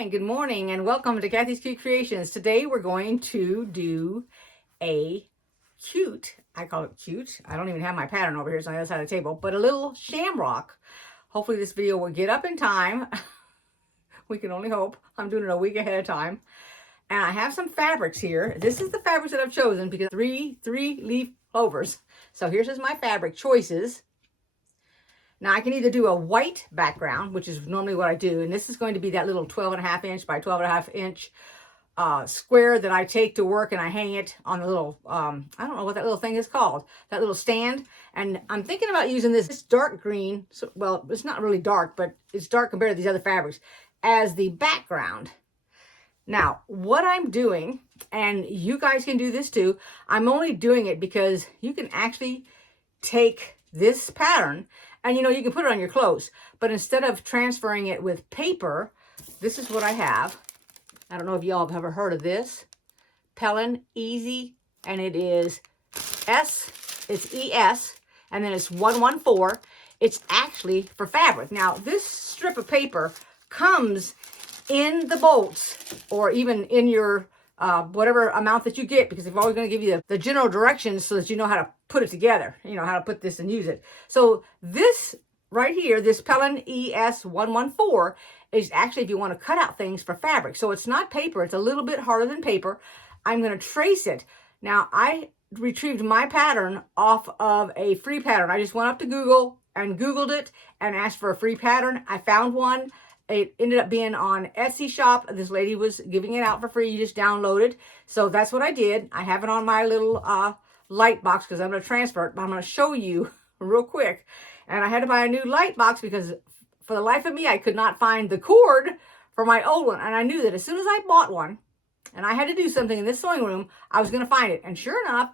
Hi, good morning, and welcome to Kathy's Cute Creations. Today we're going to do a cute, I call it cute, I don't even have my pattern over here, it's on the other side of the table, but a little shamrock. Hopefully this video will get up in time. We can only hope. I'm doing it a week ahead of time. And I have some fabrics here. This is the fabrics that I've chosen because three leaf clovers. So here's my fabric choices. Now I can either do a white background, which is normally what I do, and this is going to be that little 12.5 inch by 12.5 inch square that I take to work, and I hang it on the little, I don't know what that little thing is called, that little stand. And I'm thinking about using this dark green, so, well, it's not really dark, but it's dark compared to these other fabrics, as the background. Now, what I'm doing, and you guys can do this too, I'm only doing it because you can actually take this pattern and you can put it on your clothes, but instead of transferring it with paper, this is what I have. I don't know if y'all have ever heard of this. Pellin Easy, and it is it's ES, and then it's 114. It's actually for fabric. Now, this strip of paper comes in the bolts, or even in your whatever amount that you get, because they're always going to give you the general directions so that you know how to put it together, how to put this and use it. So this right here, this Pellin ES 114, is actually if you want to cut out things for fabric. So it's not paper. It's a little bit harder than paper. I'm going to trace it. Now, I retrieved my pattern off of a free pattern. I just went up to Google and Googled it and asked for a free pattern. I found one. It ended up being on Etsy shop. This lady was giving it out for free. You just download it. So that's what I did. I have it on my little light box because I'm going to transfer it, but I'm going to show you real quick. And I had to buy a new light box because for the life of me, I could not find the cord for my old one. And I knew that as soon as I bought one and I had to do something in this sewing room, I was going to find it. And sure enough,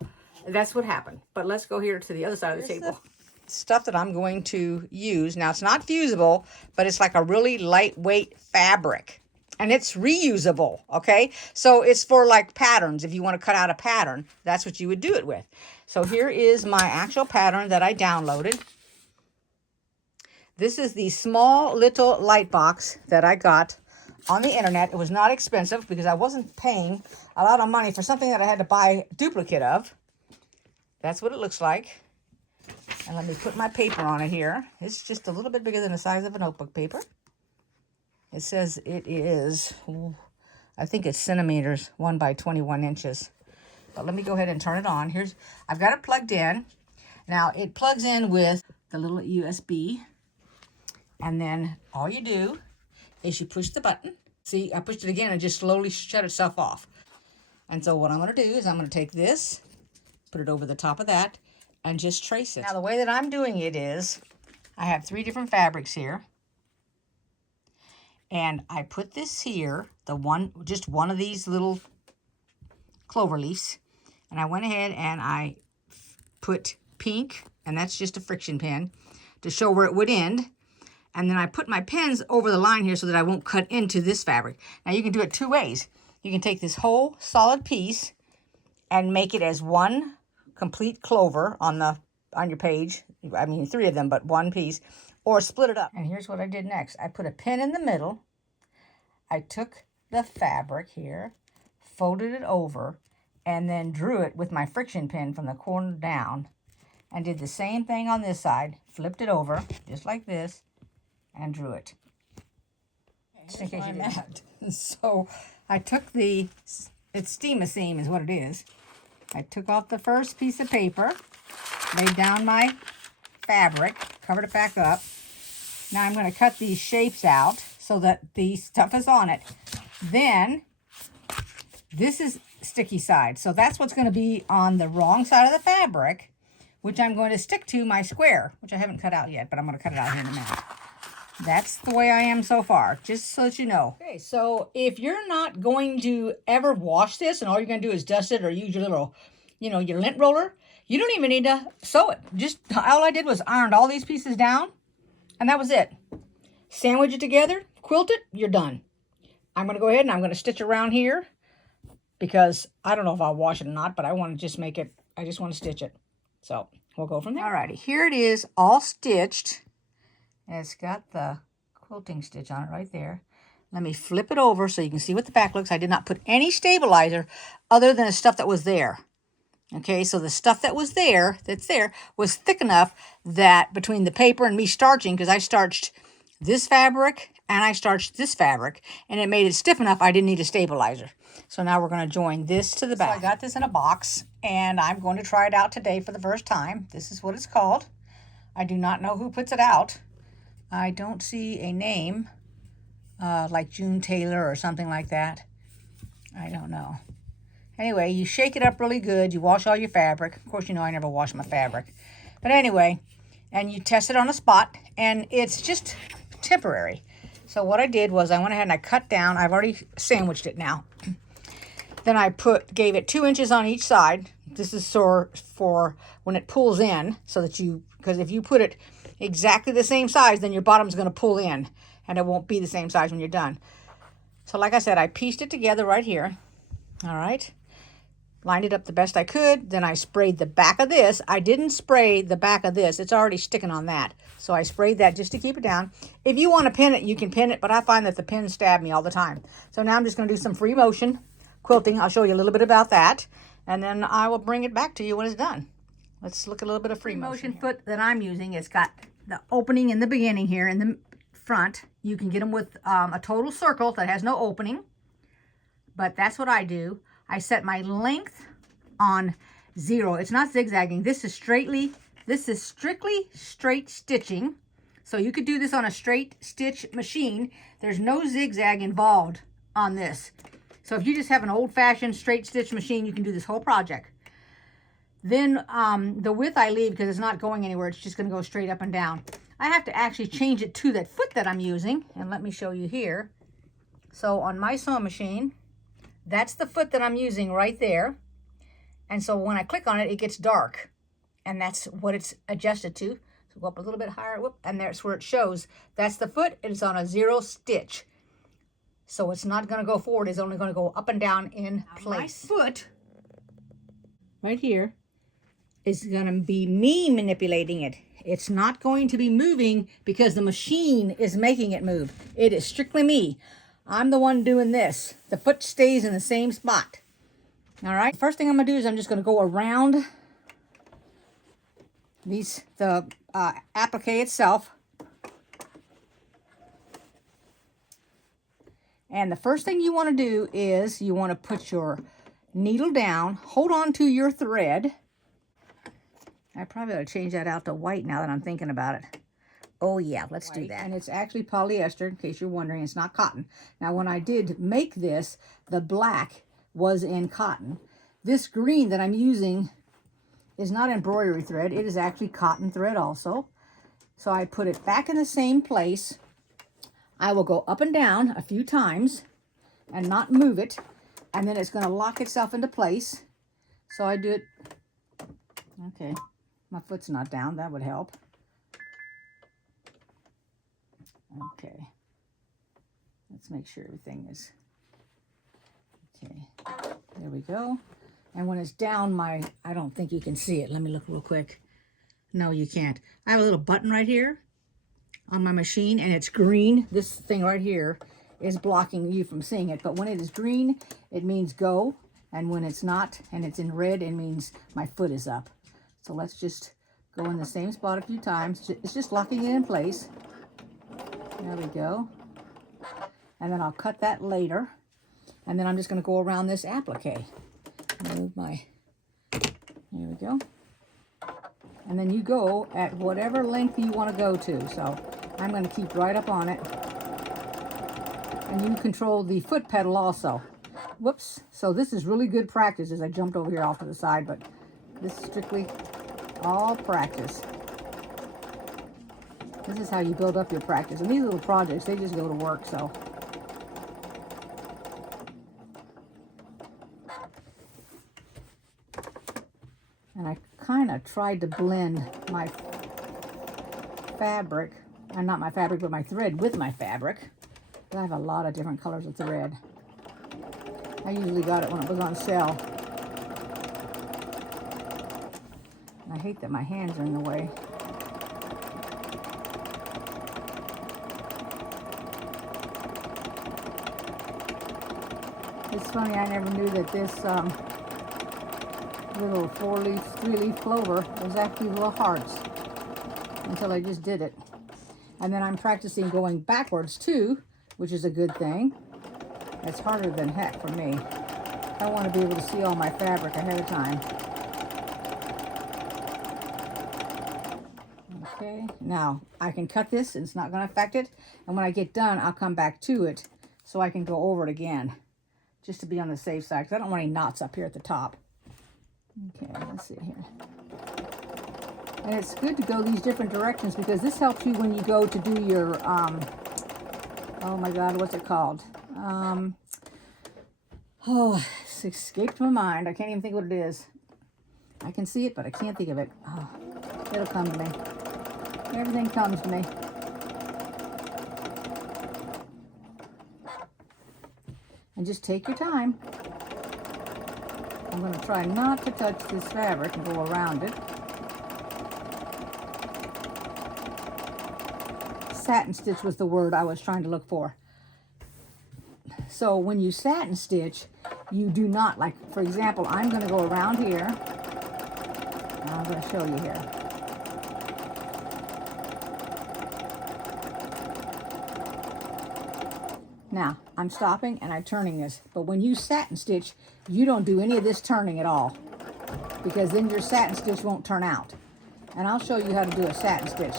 that's what happened. But let's go here to the other side of the table. Stuff that I'm going to use. Now, it's not fusible, but it's like a really lightweight fabric. And it's reusable, okay? So it's for like patterns. If you want to cut out a pattern, that's what you would do it with. So here is my actual pattern that I downloaded. This is the small little light box that I got on the internet. It was not expensive because I wasn't paying a lot of money for something that I had to buy a duplicate of. That's what it looks like. And let me put my paper on it here. It's just a little bit bigger than the size of a notebook paper. It says it is, I think it's centimeters, 1 by 21 inches. But let me go ahead and turn it on. I've got it plugged in. Now, it plugs in with the little USB. And then all you do is you push the button. See, I pushed it again and just slowly shut itself off. And so what I'm going to do is I'm going to take this, put it over the top of that, and just trace it. Now, the way that I'm doing it is I have 3 different fabrics here. And I put this here, just one of these little clover leaves. And I went ahead and I put pink, and that's just a friction pin to show where it would end. And then I put my pins over the line here so that I won't cut into this fabric. Now, you can do it 2 ways. You can take this whole solid piece and make it as one complete clover on your page. I mean 3 of them, but 1 piece, or split it up. And here's what I did next. I put a pin in the middle. I took the fabric here, folded it over, and then drew it with my friction pin from the corner down, and did the same thing on this side. Flipped it over just like this and drew it. Just in case you didn't. So I took it's steam seam is what it is. I took off the first piece of paper, laid down my fabric, covered it back up. Now I'm going to cut these shapes out so that the stuff is on it. Then, this is sticky side. So that's what's going to be on the wrong side of the fabric, which I'm going to stick to my square, which I haven't cut out yet, but I'm going to cut it out here in a minute. That's the way I am so far, just so that you know. Okay, so if you're not going to ever wash this and all you're going to do is dust it or use your little, your lint roller, you don't even need to sew it. Just all I did was ironed all these pieces down, and that was it. Sandwich it together, quilt it, you're done. I'm going to go ahead and I'm going to stitch around here because I don't know if I'll wash it or not, but I want to just I just want to stitch it. So we'll go from there. Alrighty, here it is all stitched. And it's got the quilting stitch on it right there. Let me flip it over so you can see what the back looks. I did not put any stabilizer other than the stuff that was there. Okay, so the stuff that was there, was thick enough that between the paper and me starching, because I starched this fabric and I starched this fabric, and it made it stiff enough I didn't need a stabilizer. So now we're going to join this to the back. So I got this in a box, and I'm going to try it out today for the first time. This is what it's called. I do not know who puts it out. I don't see a name like June Taylor or something like that. I don't know. Anyway, you shake it up really good. You wash all your fabric. Of course, you know I never wash my fabric. But anyway, and you test it on a spot, and it's just temporary. So what I did was I went ahead and I cut down. I've already sandwiched it now. Then I gave it 2 inches on each side. This is for when it pulls in, so that because if you put it exactly the same size, then your bottom's going to pull in, and it won't be the same size when you're done. So like I said, I pieced it together right here. All right. Lined it up the best I could. Then I sprayed the back of this. I didn't spray the back of this. It's already sticking on that. So I sprayed that just to keep it down. If you want to pin it, you can pin it, but I find that the pins stab me all the time. So now I'm just going to do some free motion quilting. I'll show you a little bit about that, and then I will bring it back to you when it's done. Let's look at a little bit of free motion foot that I'm using. It's got the opening in the beginning here in the front. You can get them with a total circle that has no opening, but that's what I do. I set my length on 0. It's not zigzagging. This is strictly straight stitching. So you could do this on a straight stitch machine. There's no zigzag involved on this. So if you just have an old-fashioned straight stitch machine, you can do this whole project. Then the width I leave because it's not going anywhere. It's just going to go straight up and down. I have to actually change it to that foot that I'm using. And let me show you here. So on my sewing machine, that's the foot that I'm using right there. And so when I click on it, it gets dark. And that's what it's adjusted to. So go up a little bit higher, whoop, and there's where it shows. That's the foot. It's on a 0 stitch. So it's not going to go forward. It's only going to go up and down in place. My foot, right here, is going to be me manipulating it. It's not going to be moving because the machine is making it move. It is strictly me. I'm the one doing this. The foot stays in the same spot. All right. First thing I'm going to do is I'm just going to go around the applique itself. And the first thing you want to do is you want to put your needle down, hold on to your thread. I probably ought to change that out to white now that I'm thinking about it. Oh yeah, let's do that. And it's actually polyester, in case you're wondering. It's not cotton. Now, when I did make this, the black was in cotton. This green that I'm using is not embroidery thread. It is actually cotton thread also. So I put it back in the same place. I will go up and down a few times and not move it. And then it's going to lock itself into place. So I do it. Okay, my foot's not down. That would help. Okay, let's make sure everything is okay. There we go. And when it's down, I don't think you can see it. Let me look real quick. No, you can't. I have a little button right here on my machine, and it's green. This thing right here is blocking you from seeing it. But when it is green, it means go. And when it's not, and it's in red, it means my foot is up. So let's just go in the same spot a few times. It's just locking it in place. There we go. And then I'll cut that later. And then I'm just going to go around this applique. Move there we go. And then you go at whatever length you want to go to. So I'm going to keep right up on it. And you control the foot pedal also. Whoops. So this is really good practice as I jumped over here off to the side, but this is strictly all practice. This is how you build up your practice. And these little projects, they just go to work, so. And I kind of tried to blend my fabric, not my fabric, but my thread with my fabric. But I have a lot of different colors of thread. I usually got it when it was on sale. And I hate that my hands are in the way. It's funny, I never knew that this little 4-leaf, 3-leaf clover was actually little hearts until I just did it. And then I'm practicing going backwards too, which is a good thing. It's harder than heck for me. I want to be able to see all my fabric ahead of time. Okay, now I can cut this and it's not going to affect it. And when I get done, I'll come back to it so I can go over it again, just to be on the safe side, because I don't want any knots up here at the top. Okay, let's see here. And it's good to go these different directions because this helps you when you go to do your, oh my God, what's it called? Oh, it's escaped my mind. I can't even think what it is. I can see it, but I can't think of it. Oh, it'll come to me. Everything comes to me. And just take your time. I'm going to try not to touch this fabric and go around it. Satin stitch was the word I was trying to look for. So when you satin stitch, you do not, like, for example, I'm going to go around here. And I'm going to show you here. Now, I'm stopping and I'm turning this. But when you satin stitch, you don't do any of this turning at all, because then your satin stitch won't turn out. And I'll show you how to do a satin stitch.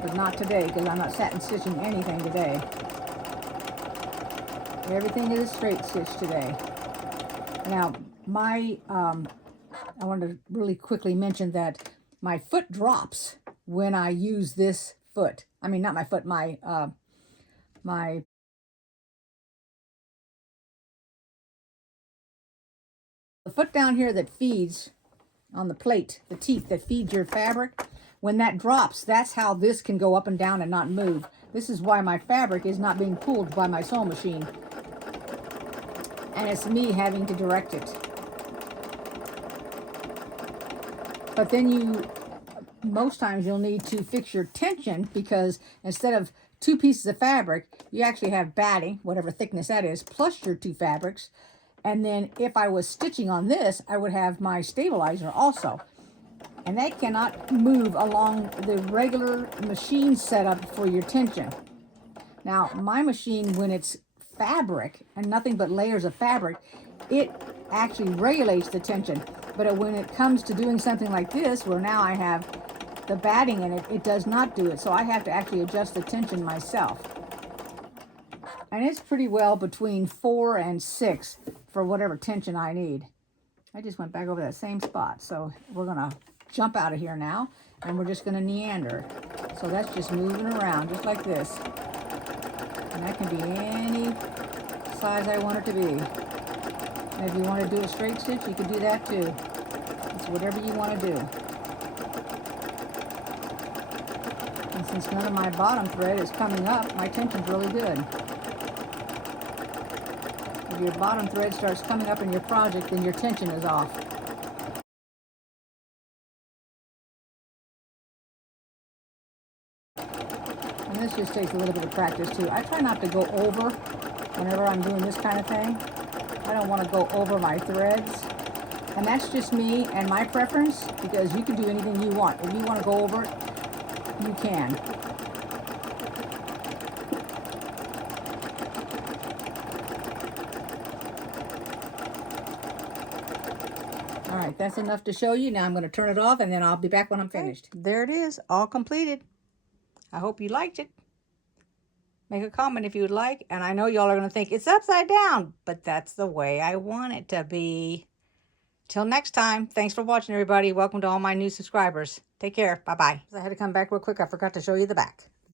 But not today, because I'm not satin stitching anything today. Everything is a straight stitch today. Now, I want to really quickly mention that my foot drops when I use this foot. I mean, not my foot, my the foot down here that feeds on the plate, the teeth that feed your fabric. When that drops, that's how this can go up and down and not move. This is why my fabric is not being pulled by my sewing machine. And it's me having to direct it. But then most times you'll need to fix your tension, because instead of 2 pieces of fabric, you actually have batting, whatever thickness that is, plus your 2 fabrics. And then if I was stitching on this, I would have my stabilizer also. And that cannot move along the regular machine setup for your tension. Now, my machine, when it's fabric and nothing but layers of fabric, it actually regulates the tension. But when it comes to doing something like this, where now I have the batting in it, it does not do it. So I have to actually adjust the tension myself. And it's pretty well between 4 and 6 for whatever tension I need. I just went back over that same spot. So we're going to jump out of here now, and we're just going to neander. So that's just moving around just like this. And that can be any size I want it to be. And if you want to do a straight stitch, you can do that too. It's whatever you want to do. And since none of my bottom thread is coming up, my tension's really good. If your bottom thread starts coming up in your project, then your tension is off. And this just takes a little bit of practice too. I try not to go over whenever I'm doing this kind of thing. I don't want to go over my threads. And that's just me and my preference, because you can do anything you want. If you want to go over it, you can. All right, that's enough to show you. Now I'm going to turn it off, and then I'll be back when I'm finished. There it is, all completed. I hope you liked it. Make a comment if you would like. And I know y'all are going to think it's upside down, but that's the way I want it to be. Till next time, thanks for watching, everybody. Welcome to all my new subscribers. Take care. Bye-bye. I had to come back real quick. I forgot to show you the back.